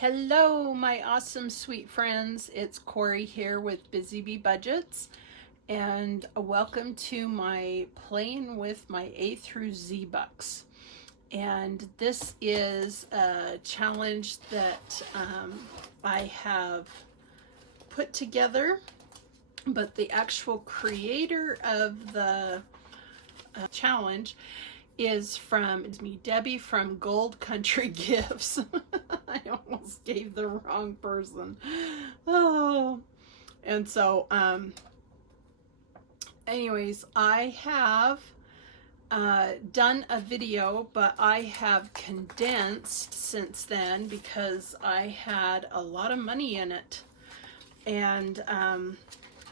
Hello, my awesome sweet friends. It's Corey here with Busy Bee Budgets, and welcome to my playing with my A through Z bucks. And this is a challenge that I have put together, but the actual creator of the challenge is from, it's me, Debbie from Gold Country Gifts. I almost gave the wrong person. Oh, and so, anyways, I have done a video, but I have condensed since then because I had a lot of money in it. And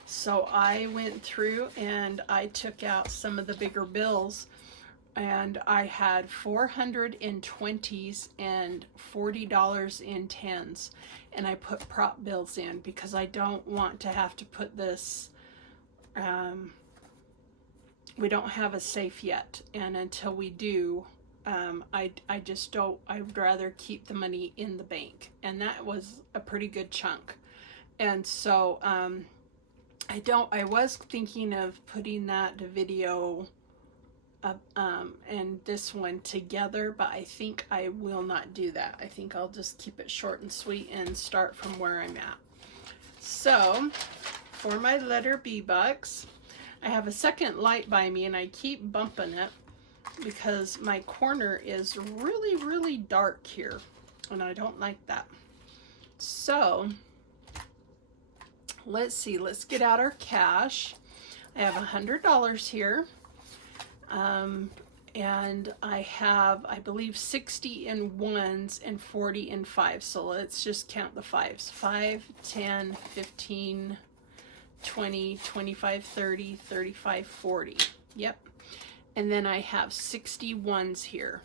so I went through and I took out some of the bigger bills, and I had 420s and $40 in 10s, and I put prop bills in because I don't want to have to put this, we don't have a safe yet, and until we do, I just don't, I'd rather keep the money in the bank, and that was a pretty good chunk. And so I was thinking of putting that video and this one together, but I think I will not do that. I think I'll just keep it short and sweet and start from where I'm at. So for my letter B bucks, I have a second light by me and I keep bumping it because my corner is really dark here and I don't like that. So let's see, let's get out our cash. I have $100 here. And I have, I believe, 60 in ones and 40 in fives. So let's just count the fives. 5, 10, 15, 20, 25, 30, 35, 40. Yep. And then I have 60 ones here.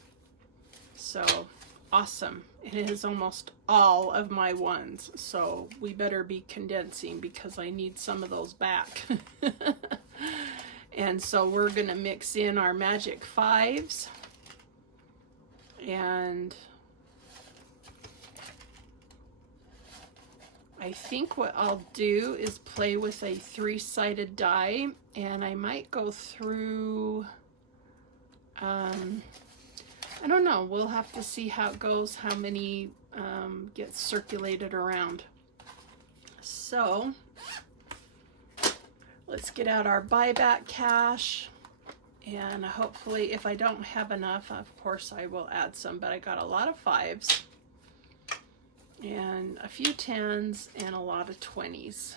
So awesome. It is almost all of my ones. So we better be condensing because I need some of those back. And so we're going to mix in our magic fives, and I think what I'll do is play with a 3-sided die, and I might go through, I don't know, we'll have to see how it goes, how many get circulated around. So let's get out our buyback cash, and hopefully if I don't have enough, of course I will add some, but I got a lot of fives and a few 10s and a lot of 20s.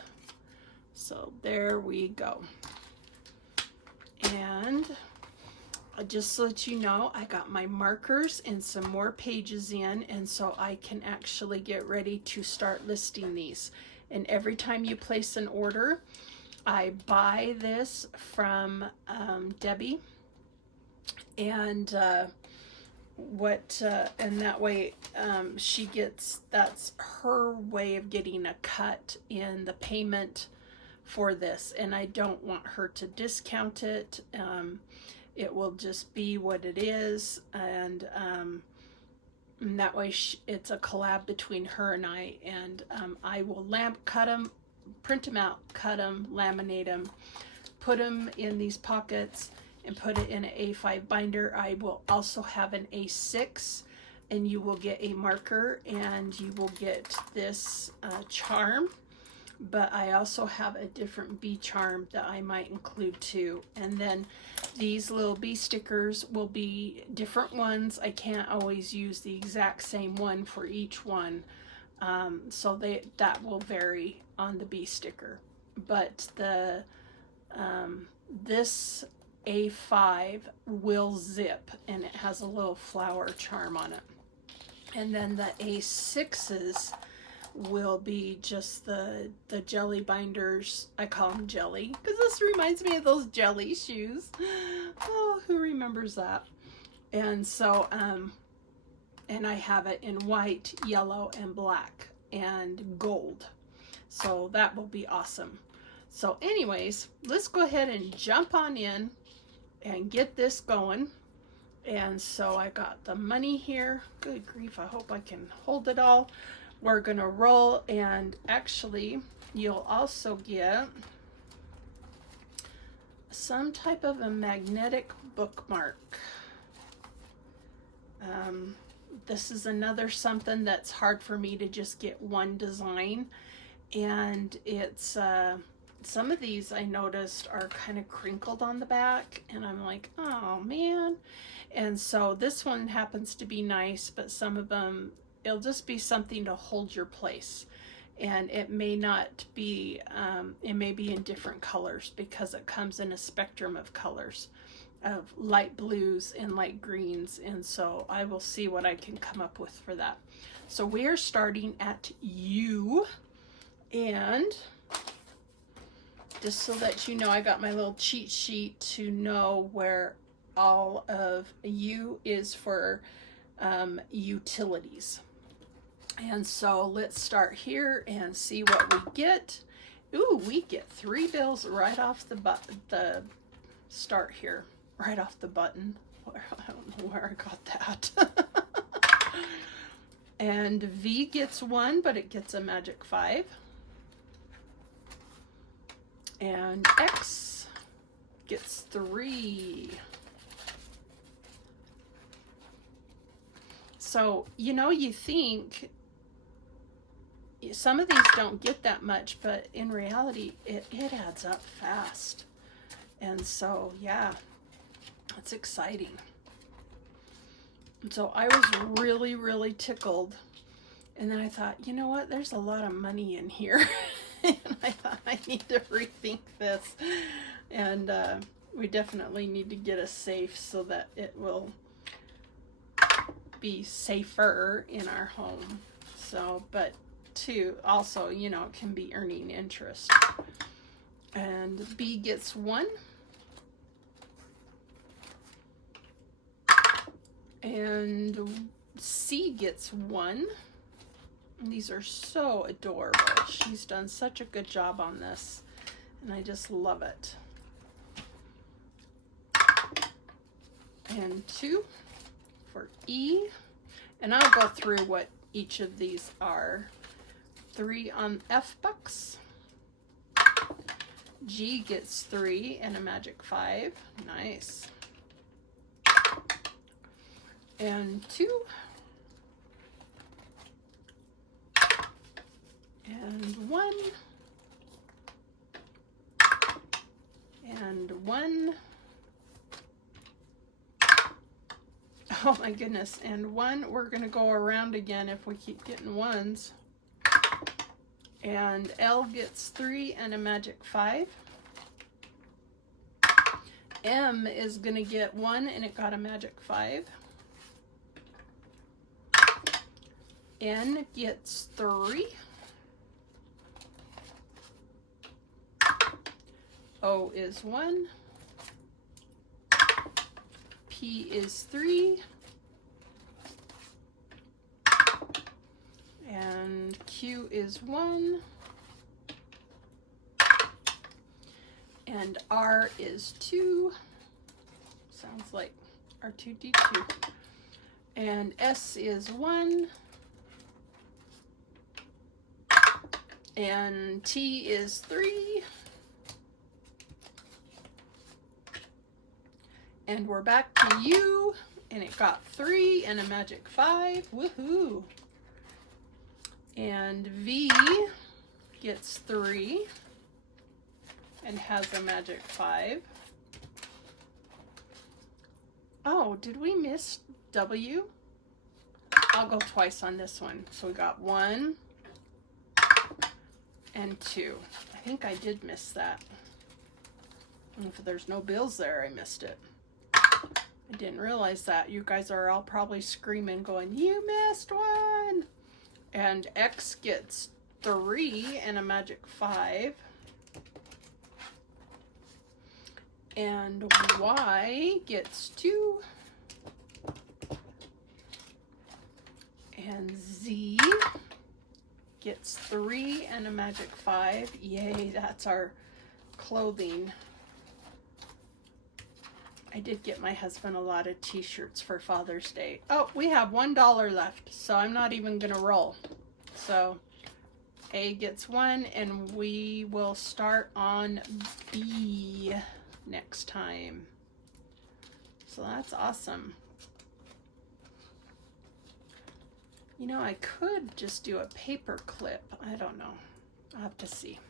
So there we go. And just to let you know, I got my markers and some more pages in, and so I can actually get ready to start listing these. And every time you place an order, I buy this from Debbie, and and that way she gets, that's her way of getting a cut in the payment for this, and I don't want her to discount it. It will just be what it is, and that way it's a collab between her and I, and I will cut them, print them out, cut them, laminate them, put them in these pockets, and put it in an A5 binder. I will also have an A6, and you will get a marker, and you will get this charm, but I also have a different bee charm that I might include too. And then these little bee stickers will be different ones. I can't always use the exact same one for each one. So that will vary on the bee sticker, but the this A5 will zip, and it has a little flower charm on it. And then the A6s will be just the jelly binders. I call them jelly because this reminds me of those jelly shoes. Oh, who remembers that? And so and I have it in white, yellow, and black, and gold. So that will be awesome. So anyways, let's go ahead and jump on in and get this going. And so I got the money here. Good grief, I hope I can hold it all. we're gonna roll, and actually you'll also get some type of a magnetic bookmark. This is another something that's hard for me to just get one design, and it's some of these I noticed are kind of crinkled on the back, and I'm like, oh man. And so this one happens to be nice, but some of them, it'll just be something to hold your place. And it may not be, it may be in different colors because it comes in a spectrum of colors, of light blues and light greens. And so I will see what I can come up with for that. So we are starting at U, and just so that you know, I got my little cheat sheet to know where all of U is for utilities. And so let's start here and see what we get. Ooh, we get 3 bills right off the start here, right off the button. I don't know where I got that. And V gets 1, but it gets a magic 5. And X gets 3. So, you know, you think some of these don't get that much, but in reality, it adds up fast. And so, yeah, it's exciting. And so I was really, really tickled. And then I thought, you know what? There's a lot of money in here. And I thought, I need to rethink this. And we definitely need to get a safe so that it will be safer in our home. So, but too, also, you know, it can be earning interest. And B gets 1. And C gets 1. And these are so adorable. She's done such a good job on this, and I just love it. And 2 for E. And I'll go through what each of these are. 3 on F bucks. G gets 3 and a magic 5. Nice. And 2. And 1. And 1. Oh my goodness. And 1, we're going to go around again if we keep getting 1s. And L gets 3 and a magic 5. M is going to get 1 and it got a magic 5. N gets 3. O is 1. P is 3. And Q is 1. And R is 2. Sounds like R2D2. And S is 1. And T is 3. And we're back to U, and it got 3 and a magic 5. Woohoo! And V gets 3 and has a magic 5. Oh, did we miss W? I'll go twice on this one. So we got 1 and 2. I think I did miss that. And if there's no bills there, I missed it. I didn't realize that. You guys are all probably screaming, going, you missed 1. And X gets 3 and a magic 5. And Y gets 2. And Z gets 3 and a magic 5. Yay, that's our clothing. I did get my husband a lot of t-shirts for Father's Day. Oh, we have $1 left, so I'm not even gonna roll. So A gets 1, and we will start on B next time. So that's awesome. You know, I could just do a paper clip. I don't know. I'll have to see.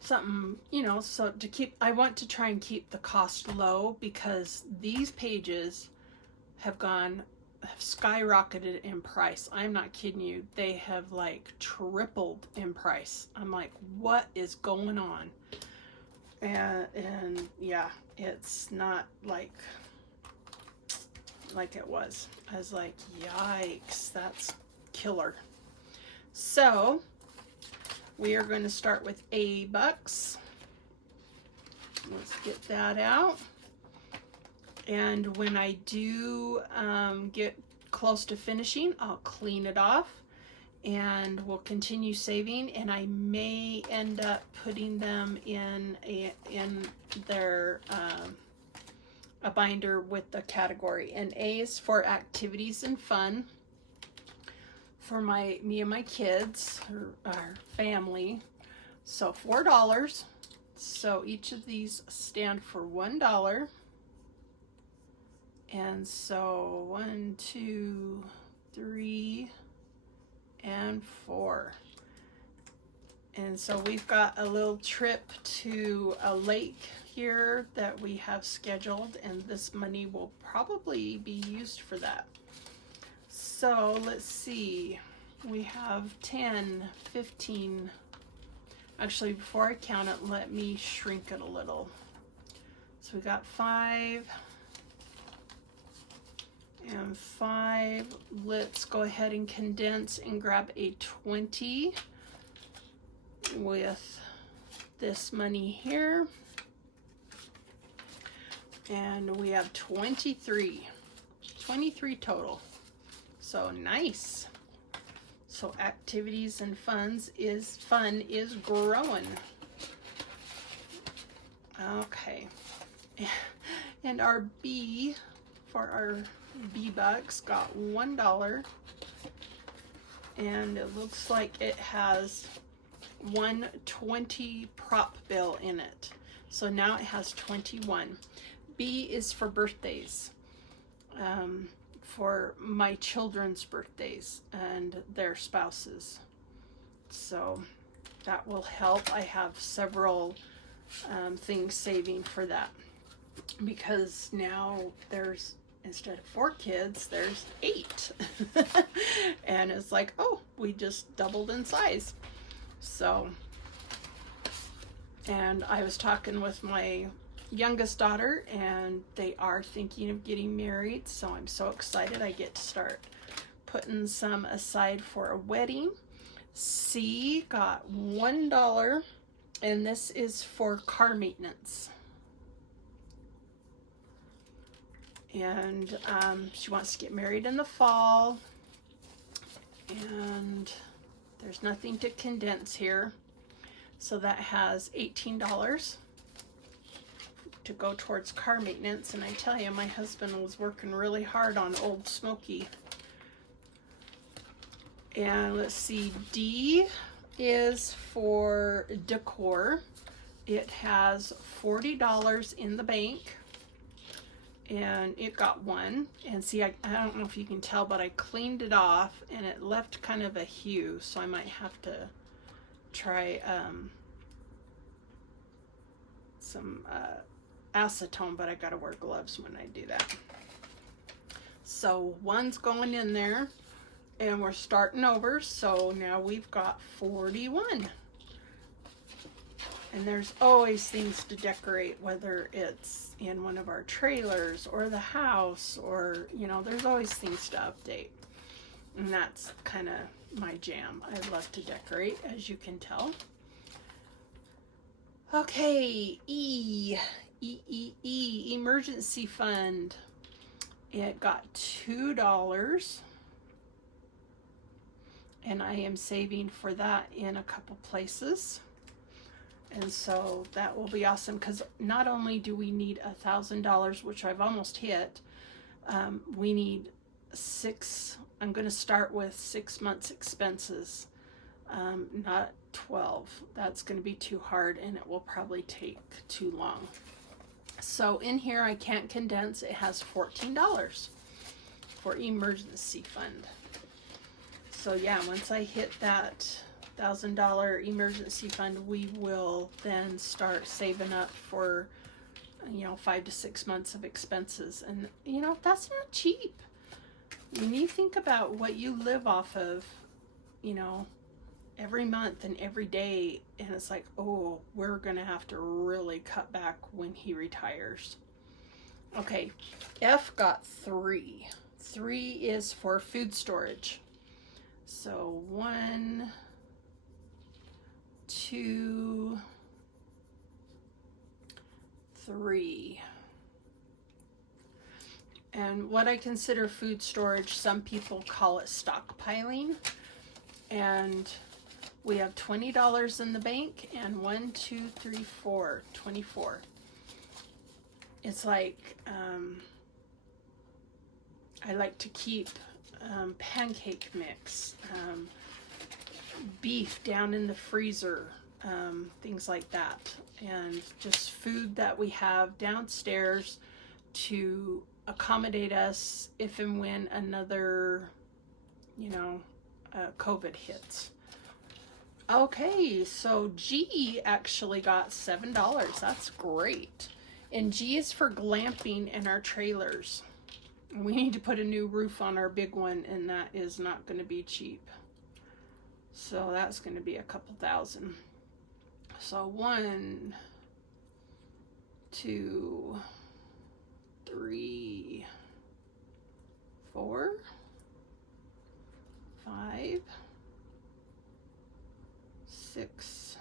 Something, you know, so to keep, I want to try and keep the cost low, because these pages have skyrocketed in price. I'm not kidding you. They have like tripled in price. I'm like, what is going on? And yeah, it's not like it was. I was like, yikes, that's killer. So we are going to start with A bucks. Let's get that out. And when I do get close to finishing, I'll clean it off, and we'll continue saving. And I may end up putting them in their a binder with the category. And A is for activities and fun for me and my kids, our family. So $4. So each of these stand for $1. And so 1, 2, 3, and 4. And so we've got a little trip to a lake here that we have scheduled, and this money will probably be used for that. So let's see, we have 10, 15. Actually, before I count it, let me shrink it a little. So we got 5 and 5. Let's go ahead and condense and grab a 20 with this money here. And we have 23 total. So nice. So activities and fun is growing. Okay. And our B, for our B bucks, got $1. And it looks like it has 120 prop bill in it. So now it has 21. B is for birthdays. For my children's birthdays and their spouses. So that will help. I have several things saving for that, because now there's, instead of 4 kids, there's 8. And it's like, oh, we just doubled in size. So, and I was talking with my youngest daughter, and they are thinking of getting married, so I'm so excited. I get to start putting some aside for a wedding. C got $1, and this is for car maintenance. And she wants to get married in the fall, and there's nothing to condense here, so that has $18 to go towards car maintenance. And I tell you, my husband was working really hard on Old Smoky. And let's see, D is for decor. It has $40 in the bank, and it got 1. And see, I don't know if you can tell, but I cleaned it off and it left kind of a hue, so I might have to try some acetone, but I gotta wear gloves when I do that. So 1's going in there, and we're starting over. So now we've got 41. And there's always things to decorate, whether it's in one of our trailers or the house, or, you know, there's always things to update. And that's kind of my jam. I love to decorate, as you can tell. Okay, E, emergency fund. It got $2, and I am saving for that in a couple places. And so that will be awesome, because not only do we need $1,000, which I've almost hit, we need 6 I'm going to start with 6 months expenses, not 12. That's going to be too hard and it will probably take too long. So in here, I can't condense. It has $14 for emergency fund. So yeah, once I hit that $1,000 emergency fund, we will then start saving up for, 5 to 6 months of expenses. And that's not cheap. When you think about what you live off of, every month and every day, and it's like, oh, we're gonna have to really cut back when he retires. Okay, F got 3. 3 is for food storage. So 1, 2, 3. And what I consider food storage, some people call it stockpiling. And we have $20 in the bank, and 1, 2, 3, 4, 24. It's like, I like to keep pancake mix, beef down in the freezer, things like that. And just food that we have downstairs to accommodate us if and when another, COVID hits. Okay, so G actually got $7. That's great. And G is for glamping in our trailers. We need to put a new roof on our big one, and that is not going to be cheap. So that's going to be a couple thousand. So 1, 2, 3, 4, 5, 6,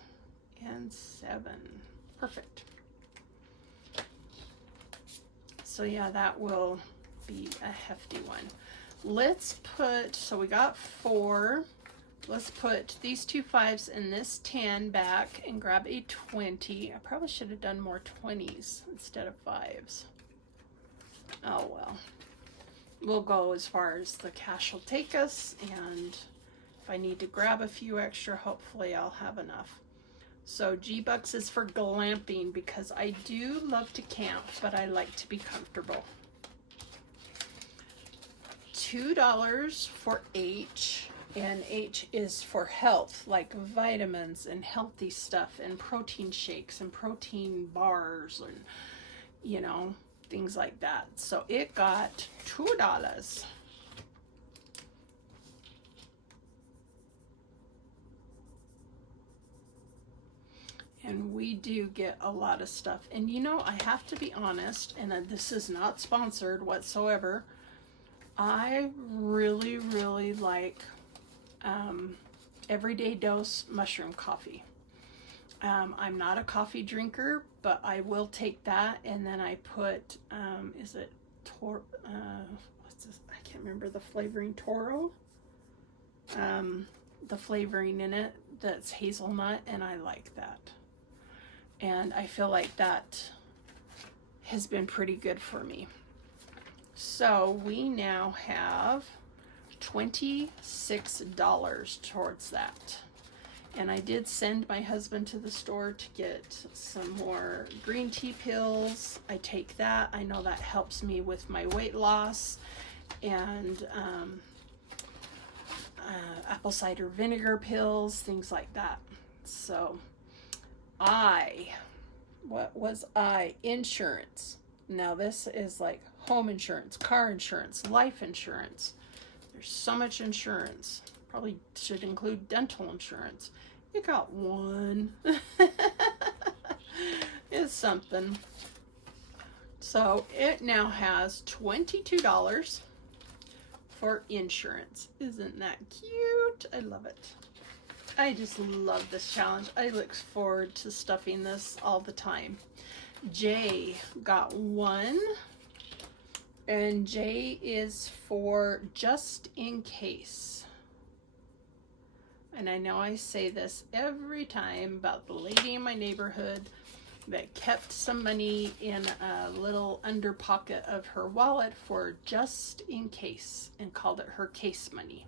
and 7. Perfect. So yeah, that will be a hefty one. Let's put, so we got 4. Let's put these 2 5s and this 10 back and grab a 20. I probably should have done more 20s instead of 5s. Oh well. We'll go as far as the cash will take us, and if I need to grab a few extra, hopefully I'll have enough. So G-Bucks is for glamping because I do love to camp, but I like to be comfortable. $2 for H, and H is for health, like vitamins and healthy stuff and protein shakes and protein bars and, things like that. So it got $2. And we do get a lot of stuff. And I have to be honest, and this is not sponsored whatsoever, I really, really like Everyday Dose mushroom coffee. I'm not a coffee drinker, but I will take that, and then I put, what's this? I can't remember the flavoring, Toro. The flavoring in it, that's hazelnut, and I like that. And I feel like that has been pretty good for me. So we now have $26 towards that. And I did send my husband to the store to get some more green tea pills. I take that. I know that helps me with my weight loss. And apple cider vinegar pills, things like that. So insurance. Now this is like home insurance, car insurance, life insurance. There's so much insurance. Probably should include dental insurance. You got 1. It's something. So it now has $22 for insurance. Isn't that cute? I love it. I just love this challenge. I look forward to stuffing this all the time. J got 1. And J is for just in case. And I know I say this every time about the lady in my neighborhood that kept some money in a little under pocket of her wallet for just in case, and called it her case money.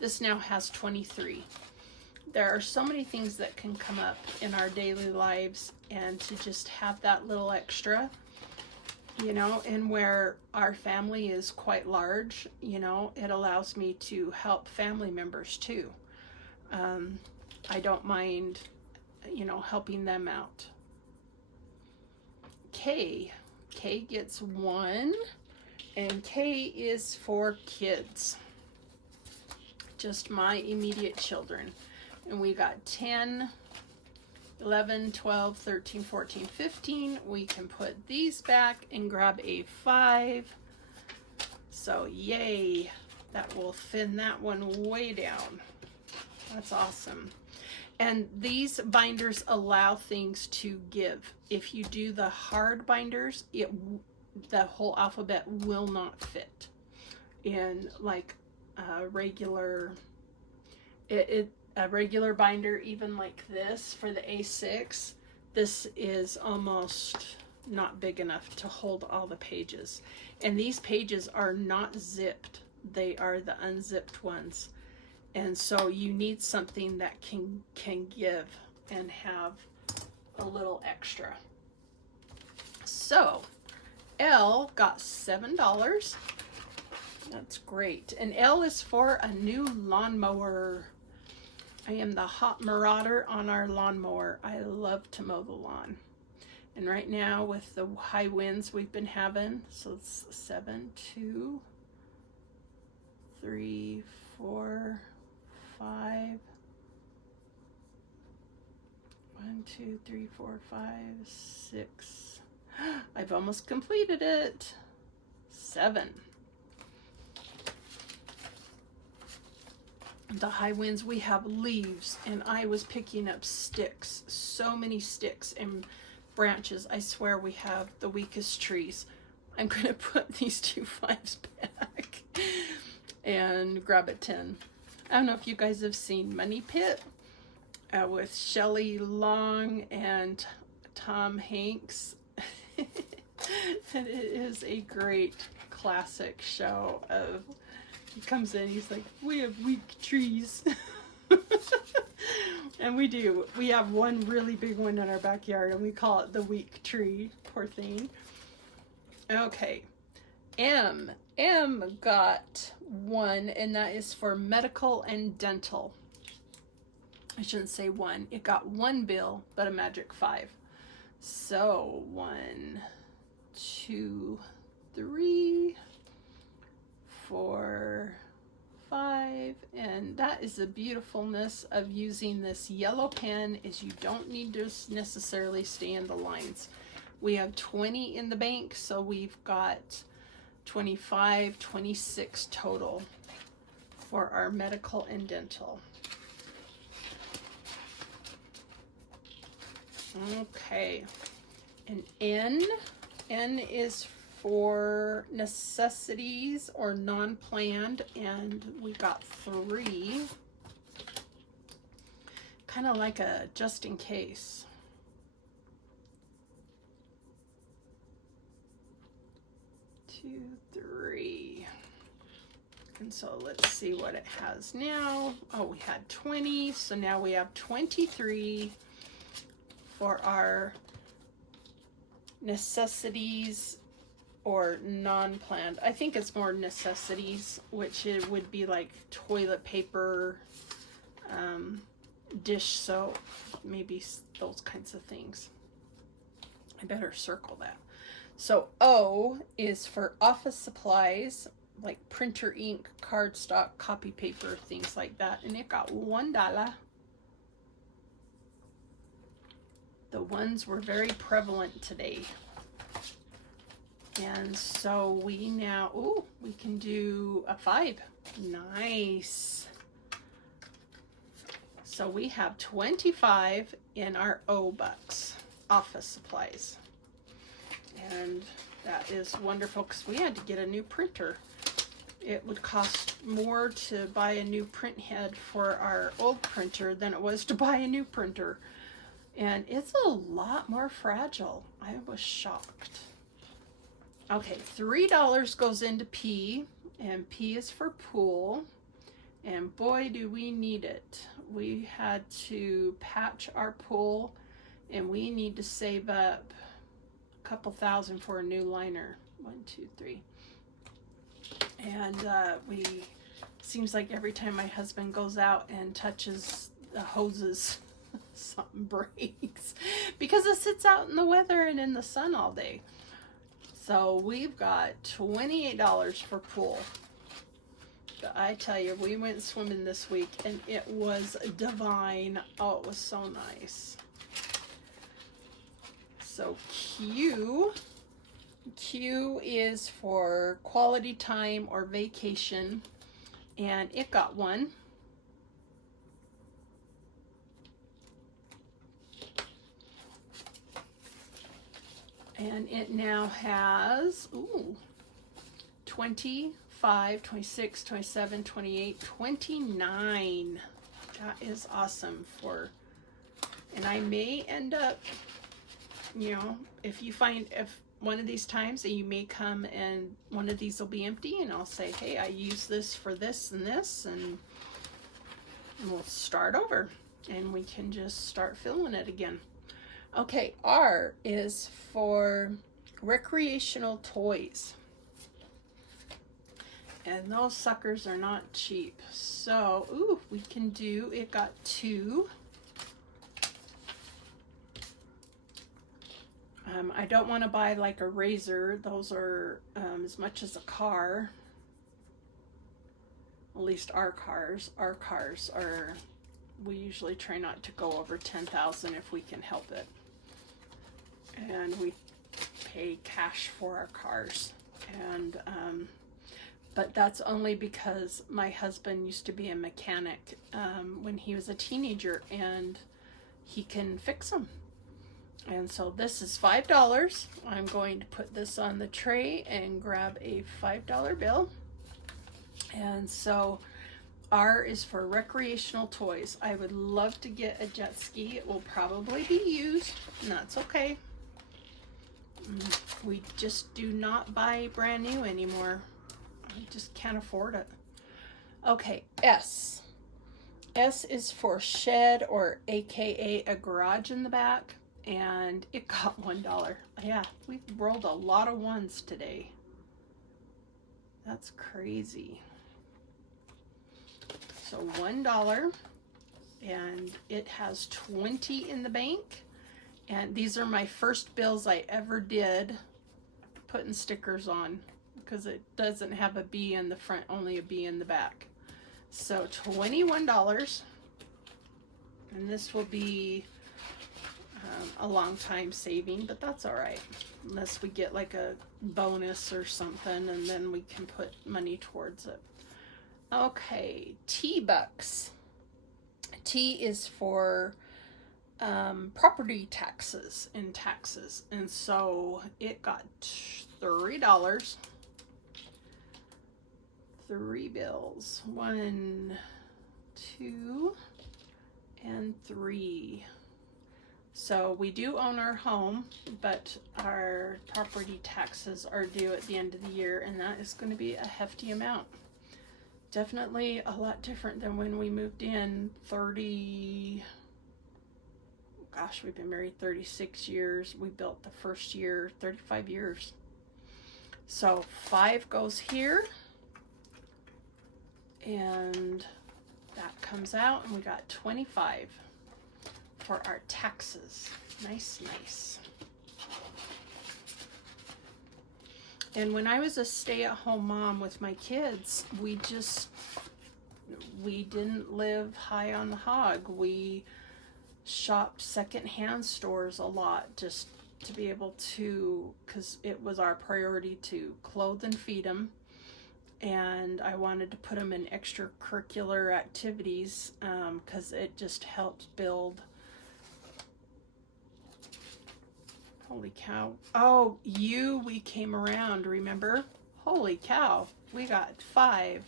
This now has 23. There are so many things that can come up in our daily lives, and to just have that little extra, you know, and where our family is quite large, you know, it allows me to help family members too. I don't mind, you know, helping them out. K gets 1, and K is for kids, just my immediate children. And we got 10, 11, 12, 13, 14, 15. We can put these back and grab a 5. So yay, that will thin that one way down. That's awesome. And these binders allow things to give. If you do the hard binders, the whole alphabet will not fit in like a regular, a regular binder, even like this for the A6. This is almost not big enough to hold all the pages. And these pages are not zipped. They are the unzipped ones. And so you need something that can give and have a little extra. So L got $7. That's great. And L is for a new lawnmower. I am the hot marauder on our lawnmower. I love to mow the lawn. And right now with the high winds we've been having, so it's 7, 2, 3, 4, 5. 1, 2, 3, 4, 5, 6. I've almost completed it. 7. The high winds, we have leaves, and I was picking up sticks, so many sticks and branches. I swear we have the weakest trees. I'm going to put these 2 5s back and grab a 10. I don't know if you guys have seen Money Pit with Shelley Long and Tom Hanks. And it is a great classic show of, he comes in, he's like, we have weak trees. And we do. We have one really big one in our backyard, and we call it the weak tree. Poor thing. Okay. M got 1, and that is for medical and dental. I shouldn't say 1. It got 1 bill, but a magic 5. So 1, 2, 3, 4, 5, and that is the beautifulness of using this yellow pen, is you don't need to necessarily stay in the lines. We have 20 in the bank, so we've got 25, 26 total for our medical and dental. Okay, and N is for necessities or non-planned, and we got 3. Kind of like a just in case. 2, 3. And so let's see what it has now. Oh, we had 20, so now we have 23 for our necessities or non-planned. I think it's more necessities, which it would be like toilet paper, dish soap, maybe those kinds of things. I better circle that. So O is for office supplies, like printer ink, cardstock, copy paper, things like that. And it got $1. The ones were very prevalent today. And so we now, ooh, we can do a 5. Nice. So we have 25 in our O bucks, office supplies. And that is wonderful because we had to get a new printer. It would cost more to buy a new print head for our old printer than it was to buy a new printer. And it's a lot more fragile. I was shocked. Okay, $3 goes into P, and P is for pool. And boy, do we need it. We had to patch our pool, and we need to save up a couple thousand for a new liner. 1, 2, 3. And seems like every time my husband goes out and touches the hoses, something breaks because it sits out in the weather and in the sun all day. So we've got $28 for pool. But I tell you, we went swimming this week and it was divine. Oh, it was so nice. So Q is for quality time or vacation, and it got 1. And it now has 25, 26, 27, 28, 29. That is awesome for, and I may end up, you know, if one of these times that you may come and one of these will be empty, and I'll say, hey, I use this for this and this, and we'll start over and we can just start filling it again. Okay, R is for recreational toys. And those suckers are not cheap. So, we can do, it got 2. I don't want to buy like a razor. Those are as much as a car. At least our cars. Our cars are, we usually try not to go over 10,000 if we can help it. And we pay cash for our cars. And but that's only because my husband used to be a mechanic when he was a teenager, and he can fix them. And so this is $5. I'm going to put this on the tray and grab a $5 bill. And so R is for recreational toys. I would love to get a jet ski. It will probably be used, and that's okay. We just do not buy brand new anymore. I just can't afford it. Okay, S. S is for shed, or AKA a garage in the back, and it got $1. Yeah, we rolled a lot of ones today. That's crazy. So $1, and it has 20 in the bank. And these are my first bills I ever did putting stickers on, because it doesn't have a B in the front, only a B in the back. So $21, and this will be a long time saving, but that's all right, unless we get like a bonus or something, and then we can put money towards it. Okay, T-Bucks. T is for property taxes and taxes, and so it got $3. 3 bills. 1, 2, and 3. So we do own our home, but our property taxes are due at the end of the year, and that is going to be a hefty amount. Definitely a lot different than when we moved in 30, gosh, we've been married 36 years. We built the first year, 35 years. So 5 goes here, and that comes out, and we got 25 for our taxes. Nice, nice. And when I was a stay-at-home mom with my kids, we didn't live high on the hog. We shopped secondhand stores a lot, just to be able to, because it was our priority to clothe and feed them. And I wanted to put them in extracurricular activities, because it just helped build. Holy cow. Oh, we came around, remember? Holy cow. We got 5,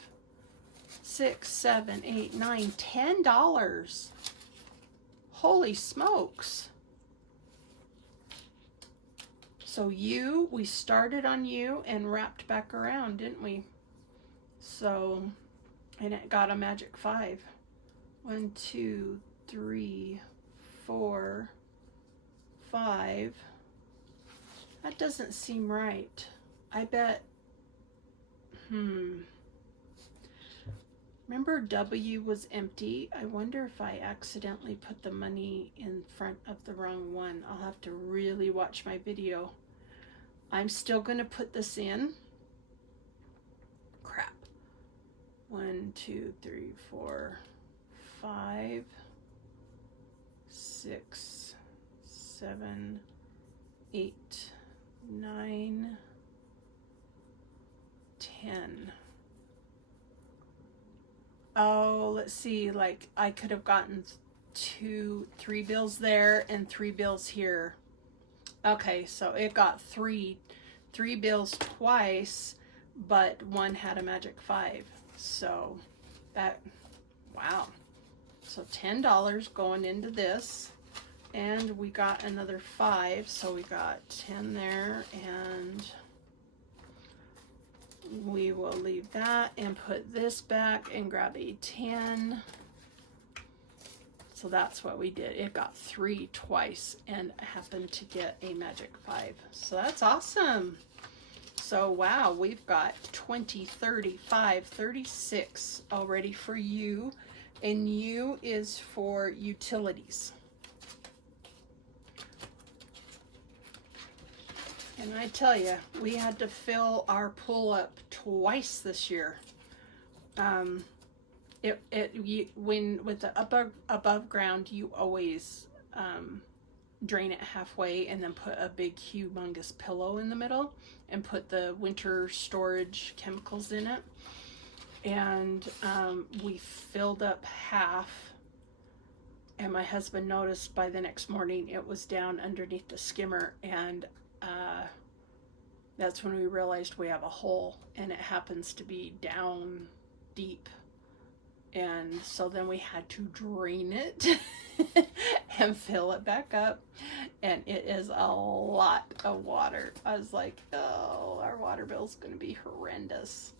6, 7, 8, 9, $10. Holy smokes. So we started on you and wrapped back around, didn't we? So, and it got a magic 5. 1, 2, 3, 4, 5. That doesn't seem right. I bet, remember W was empty? I wonder if I accidentally put the money in front of the wrong one. I'll have to really watch my video. I'm still going to put this in. Crap. 1, 2, 3, 4, 5, 6, 7, 8, 9, 10. Oh, let's see, like I could have gotten 3 bills there and 3 bills here. Okay, so it got three bills twice, but one had a magic 5. So that, wow. So $10 going into this, and we got another 5, so we got 10 there, and we will leave that and put this back and grab a 10. So that's what we did. It got 3 twice and happened to get a magic 5. So that's awesome. So wow, we've got 20, 35, 36 already for you. And U is for utilities. And I tell you, we had to fill our pool up twice this year. When with the above ground, you always drain it halfway and then put a big humongous pillow in the middle and put the winter storage chemicals in it. And we filled up half, and my husband noticed by the next morning it was down underneath the skimmer, and that's when we realized we have a hole, and it happens to be down deep. And so then we had to drain it and fill it back up, and it is a lot of water. I was like, oh, our water bill's gonna be horrendous.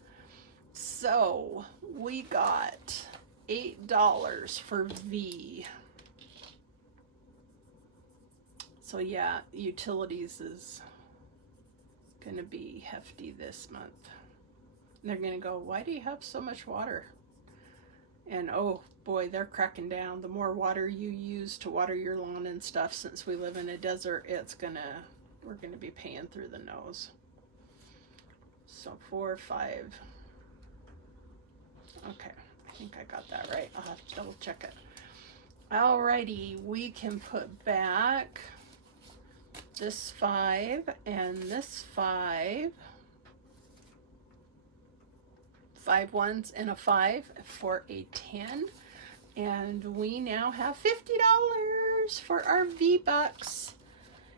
So we got $8 for V. So yeah, utilities is gonna be hefty this month. And they're gonna go, why do you have so much water? And oh boy, they're cracking down. The more water you use to water your lawn and stuff, since we live in a desert, we're gonna be paying through the nose. So 4, 5. Okay, I think I got that right. I'll have to double check it. Alrighty, we can put back this 5 and this 5. 5 ones and a 5 for a 10. And we now have $50 for our V-Bucks.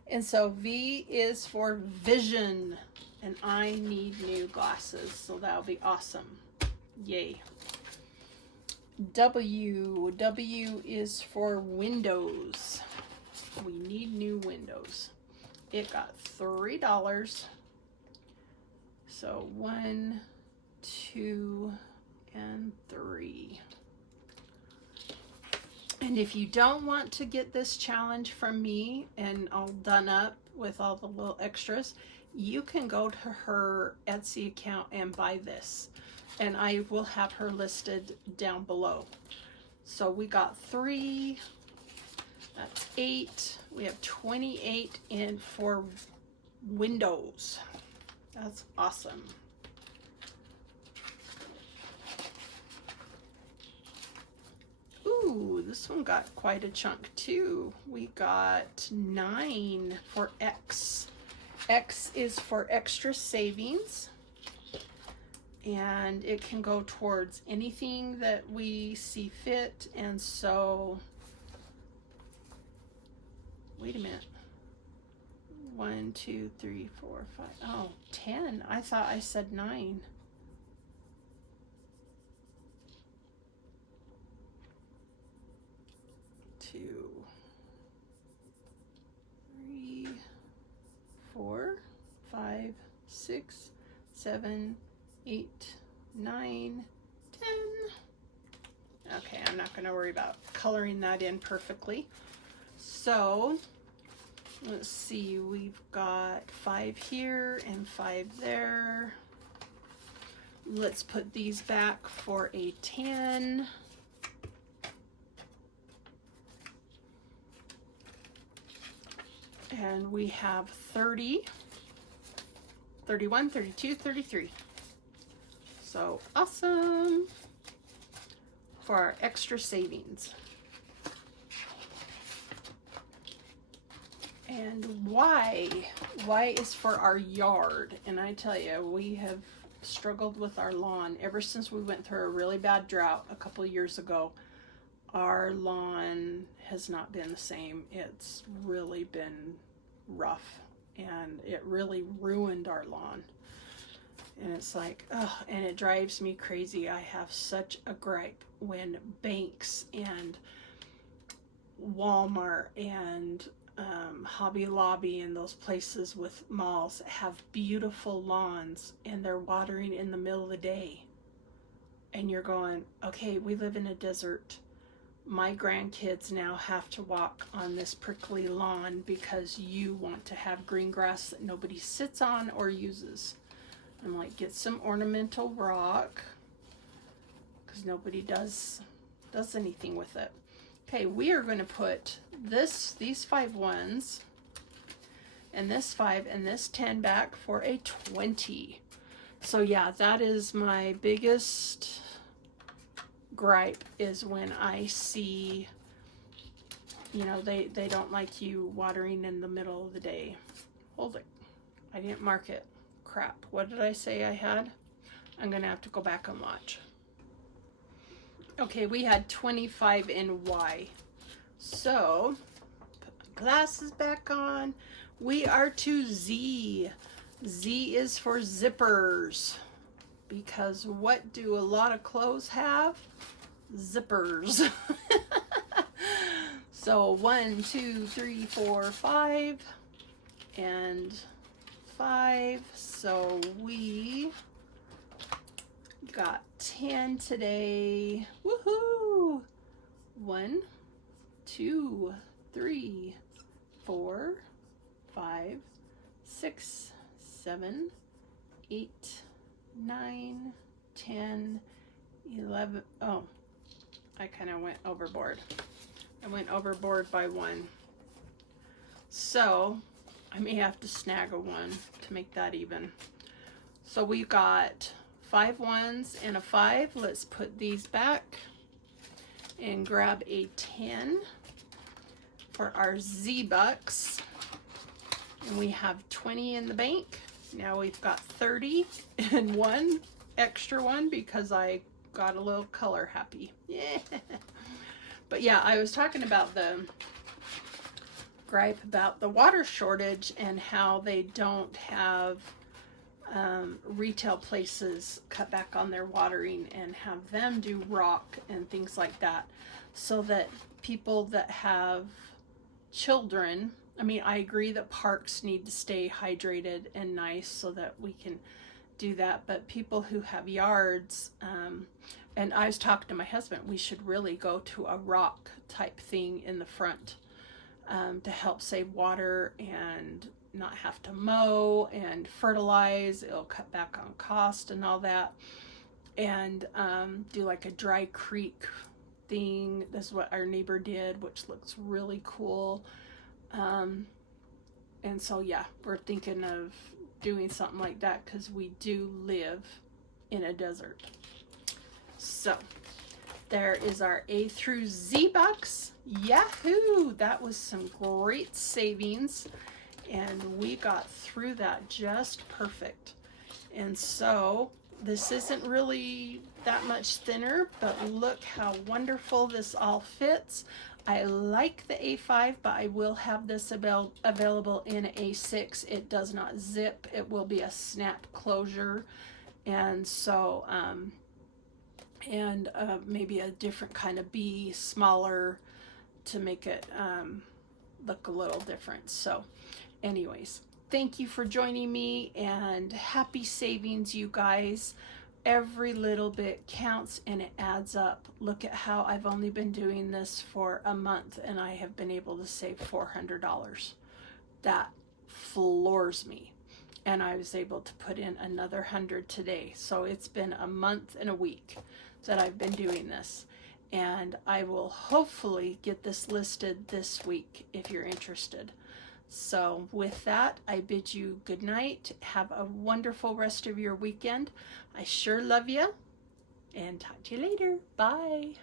And so V is for vision. And I need new glasses, so that'll be awesome. Yay. W is for windows. We need new windows. It got $3. So 1, 2, and 3. And if you don't want to get this challenge from me and all done up with all the little extras, you can go to her Etsy account and buy this. And I will have her listed down below. So we got 3. That's 8. We have 28 in for windows. That's awesome. Ooh, this one got quite a chunk too. We got 9 for X. X is for extra savings. And it can go towards anything that we see fit. And so, wait a minute. 1, 2, 3, 4, 5. Oh, 10. I thought I said 9. Two, 3, 4. 6, 7, 8, 9, 10. Okay, I'm not going to worry about coloring that in perfectly. So let's see, we've got 5 here and 5 there. Let's put these back for a 10. And we have 30, 31, 32, 33. So awesome for our extra savings. And Y is for our yard. And I tell you, we have struggled with our lawn ever since we went through a really bad drought a couple years ago. Our lawn has not been the same. It's really been rough, and it really ruined our lawn. And it's like, oh, and it drives me crazy. I have such a gripe when banks and Walmart and Hobby Lobby and those places with malls have beautiful lawns and they're watering in the middle of the day. And you're going, okay, we live in a desert. My grandkids now have to walk on this prickly lawn because you want to have green grass that nobody sits on or uses. I'm like, get some ornamental rock because nobody does anything with it. Okay, we are going to put these 5 ones and this 5 and this 10 back for a 20. So yeah, that is my biggest gripe, is when I see, you know, they don't like you watering in the middle of the day. Hold it. I didn't mark it. Crap. What did I say I had? I'm going to have to go back and watch. Okay, we had 25 in Y. So, put my glasses back on. We are to Z. Z is for zippers. Because what do a lot of clothes have? Zippers. So 1, 2, 3, 4, 5, and 5. So we got 10 today. Woohoo! 1, 2, 3, 4, 5, 6, 7, 8, 9, 10, 11. Oh, I kind of went overboard. I went overboard by 1. So I may have to snag a 1 to make that even. So we've got 5 ones and a 5. Let's put these back and grab a 10 for our Z bucks. And we have 20 in the bank. Now we've got 30 and 1 extra 1 because I got a little color happy. Yeah. But yeah, I was talking about the gripe about the water shortage and how they don't have retail places cut back on their watering and have them do rock and things like that, so that people that have children, I mean, I agree that parks need to stay hydrated and nice so that we can do that, but people who have yards, and I was talking to my husband, we should really go to a rock type thing in the front to help save water and not have to mow and fertilize. It'll cut back on cost and all that. And do like a dry creek thing. This is what our neighbor did, which looks really cool. And so yeah, we're thinking of doing something like that because we do live in a desert. So there is our A through Z bucks. Yahoo! That was some great savings, and we got through that just perfect. And so this isn't really that much thinner, but look how wonderful this all fits. I like the A5, but I will have this available in A6. It does not zip. It will be a snap closure. And so, maybe a different kind of B, smaller, to make it look a little different. So anyways, thank you for joining me, and happy savings, you guys. Every little bit counts and it adds up. Look at how I've only been doing this for a month and I have been able to save $400. That floors me. And I was able to put in another 100 today. So it's been a month and a week that I've been doing this. And I will hopefully get this listed this week if you're interested. So with that, I bid you good night. Have a wonderful rest of your weekend. I sure love you, and talk to you later. Bye.